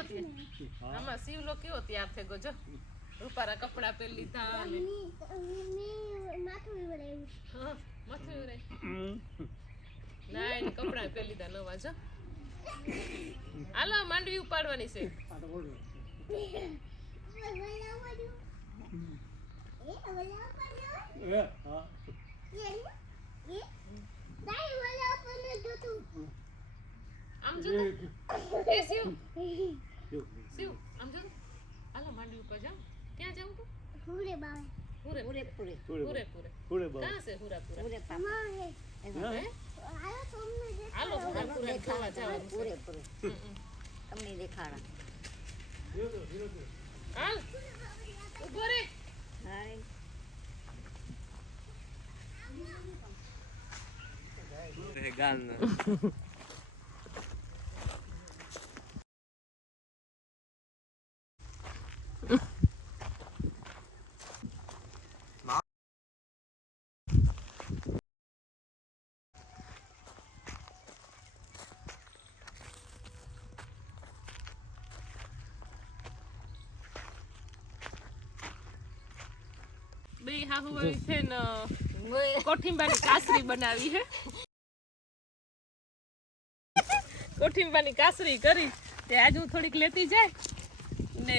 આમાં શિવલો કેવો તૈયાર થઈ ગયો જો. રૂપારા કપડા પહેરી લીધા અને માથું ઉડાય. ના એને કપડા પહેરી લીધા નવા જો. હાલો માંડવી ઉપાડવાની છે. આમ જો એ શિવ. શિવ આમ જો હાલો માંડવી ઉપર જાઓ. ક્યાં જાઉં તું? પૂરે. પૂરે પૂરે પૂરે. પૂરે ક્યાં છે પૂરા? પૂરા હે? હાલો પૂરા પૂરા. જોવા. તમને દેખાડા. હાલ. ઊભો રે. હાય. બે હાહુ વાળી છે ને કોઠિંબાની કાસરી બનાવી હે. કોઠીંબાની કાસરી કરી. તે આજે હું થોડીક લેતી જાય ને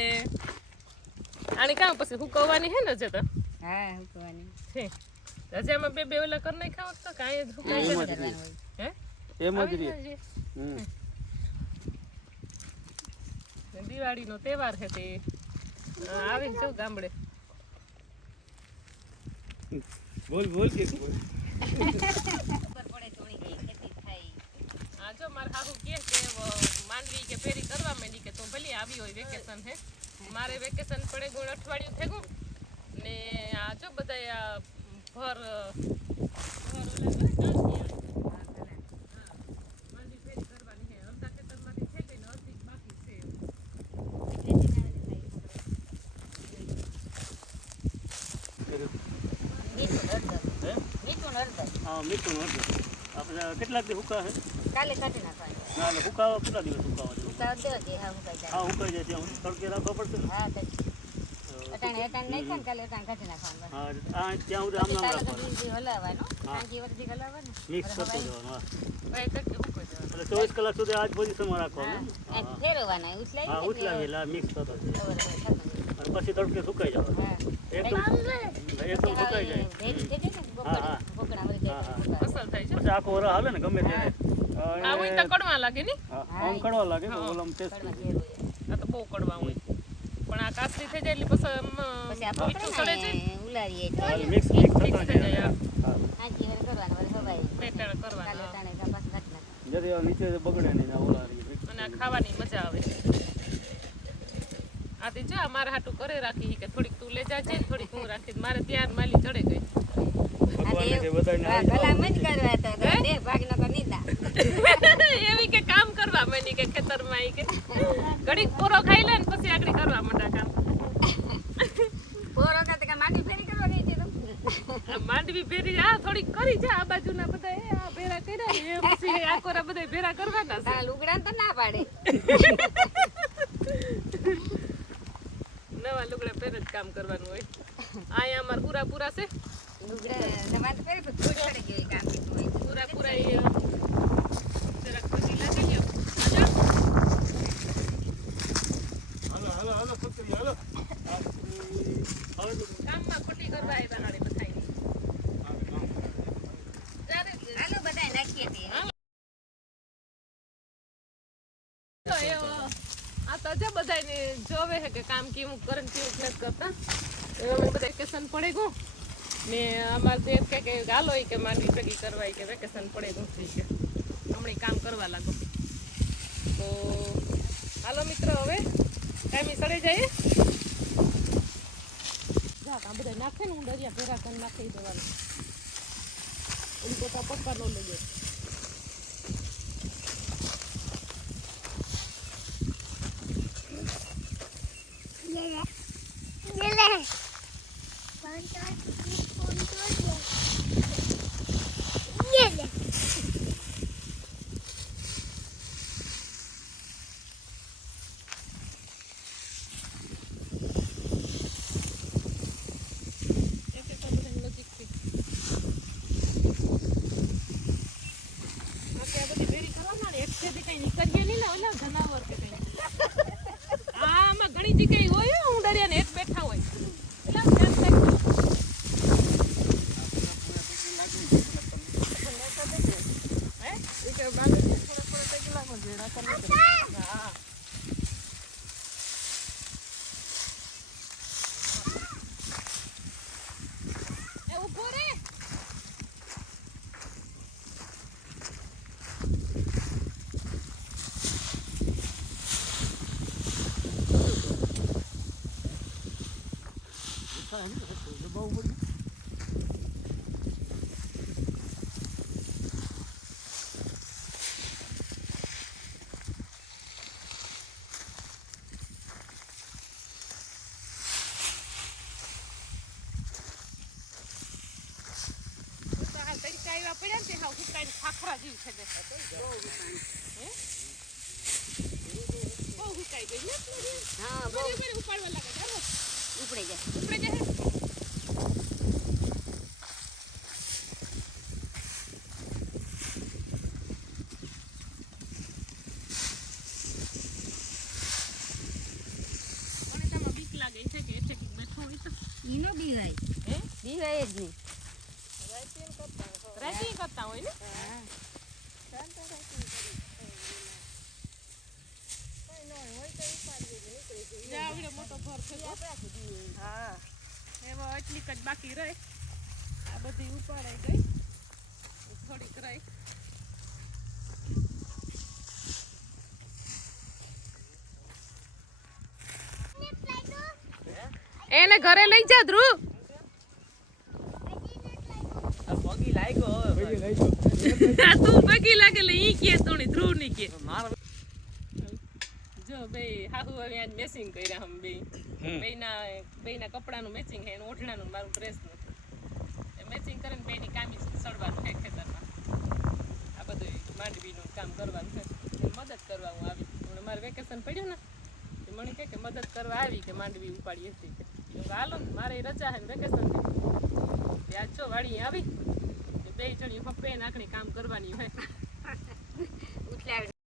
આની કામ પછી હુકવવાની હે ને જે તો? હા હુકવવાની છે. હજી આમાં બે બે ઓલા કર નાખ્યા હોત તો કાંઈ જ હુકાય છે. હે? એમ જ આવી રે દિવાળીનો તહેવાર છે તે. અ, આવીને જવું ગામડે. બોલ બોલ કે બોલ. ખબર પડે થોડી ગઈ ખેતી થાય. આ જો મારા હાહુ કે કે માંડવી કે પેરી કરવા માંડી કે તું ભલે આવી હોય વેકેશન હે. મારે વેકેશન પડે ગુણ અઠવાડિયું થયું ને આ જો બધા આ ભર ભર ઓલા હા, માંડવી પેરી કરવાની છે. અડધા થઈ ગઈ ને બાકી છે. મીઠું હળદર હે? હા આપણે કેટલાક દિવસ હુકા છે કાલે કાઢી નાખવાનું. ના એટલે હુકાવા કેટલા દિવસ હુકાવા છે ઉતાર દે હા હુકાઈ જાય હા જાય ત્યાં તડકે રાખવા પડશે હા તો તો અટાણે અટાણે નાખ્યા ને કાલે અટાણે કાઢી નાખવાનું હા આ ત્યાં આમ નામ દી હલાવવાનું. મિક્સ કરતું જવાનું હા. એટલે ચોવીસ કલાક સુધી આજ પોઝિશનમાં રાખવાનું ફેરવવાના ઉછલાવી હા ઉછલાવી એટલે મિક્સ થતો. અને પછી તડકે સુકાઈ જવાનું. હા. એકદમ એકદમ સુકાઈ જાય. હા, પછી આખો વરસ હાલે ને ગમે ત્યારે. આ હોય તો કડવા લાગે ને? આમ કડવા લાગે તો ઓલમ ટેસ્ટ. આ તો બહુ કડવા હોય. પણ આ કાસરી થઈ જાય એટલે પછી આમ, મીઠું ને ઉલારીએ તો મિક્સ મિક્સ થતો થઈ જાય, સાંજે વળી કરવાનું વળી હવાઈ પેટાળ કરવાના. જરી નીચે બગડે નહીં ને આ અને આ ખાવાની મજા આવે. આથી જો આ મારા હાટું કરે રાખી કે થોડીક તું લે જાજે થોડીક હું રાખી મારે ત્યાં માલી ચડે ગઈ. કર એવી. કે કામ કરવા માંડી કે ખેતરમાં કે. ઘડીક પૂરો ખાઈ લે ને પછી આગળ કરવા માંડા કામ. પોરો કાતે કા માટી ફેરી કરવાની છે આ માંડવી ભેરી આ થોડીક કરી જા આ બાજુના બધા એ આ ભેરા કર્યા ને એ પછી એ આકોરા બધા ભેરા કરવાના છે. લુગડા તો ના પાડે. નવા લુગડા પહેરે જ કામ કરવાનું હોય. અહીંયા અમાર પૂરા પૂરા છે. પૂરા પૂરા એ જરાક પછી લાગી લ્યો. હાલો હાલો હાલો ફક્ત હાલો. કામમાં ખોટી કરવા આવ્યા હાડે બધાય હાલો બધાય નાખીએ તે એ, આ તો જો બધાયને જોવે છે કે કામ કેવું કરે ને કેવું નથી કરતા. અમે બધા કેસન પડે ગયું ને અમારે તો એમ કે કે ગાલો કે મારી ભેગી કરવાય કે વેકેશન પડે નથી કે હમણાં કામ કરવા લાગો. તો હાલો મિત્ર, હવે કામી સડે જઈએ જા કામ બધા નાખે ને હું દરિયા ભેરા નાખી દેવાનું. એમ પોતા પપ્પા નો લઈ જાય Instagram. દબાવવું પડ્યું? ને હાવ હુકાઈને ખાખરા જેવું છે. હે? બહુ હુકાઈ ગઈ ને હા બહુ ઉપાડવા લાગે ઉપડે જાય ઉપડે જાય મને તો આમાં બીક લાગે છે કે એટલે કંઈક બેઠો હોય તો ઈનો બીવાય હે? બીવાય જ નહીં રાઈટિંગ કરતા હોય ને? જા આવડે મોટો ભર છે હા. એવો એટલીક જ બાકી રહે. આ બધી ઉપાડાઈ ગઈ. થોડીક રહી. એને ઘરે લઈ જા ધ્રુવ. તું પગી લાગે લે ઈ કે તું ધ્રુવની કે મારે જો બે હાહુ હવે આજ મેચિંગ કર્યા હમ બે. બેના બેના કપડાનું મેચિંગ હે એનું ઓઢણાનું મારું ડ્રેસનું એ મેચિંગ કરીને બેયની કામી સડવાનું હે ખેતરમાં. આ બધું માંડવીનું કામ કરવાનું છે. મદદ કરવા હું આવી. મારે વેકેશન પડ્યું ને મને કહે કે મદદ કરવા આવી કે માંડવી ઉપાડી હતી. કે હાલો, મારે રજા હે વેકેશન ત્યાં છો વાડી આવી? બે જણી પપ્પે નાખણી કામ કરવાની હોય. ઉઠલાવી.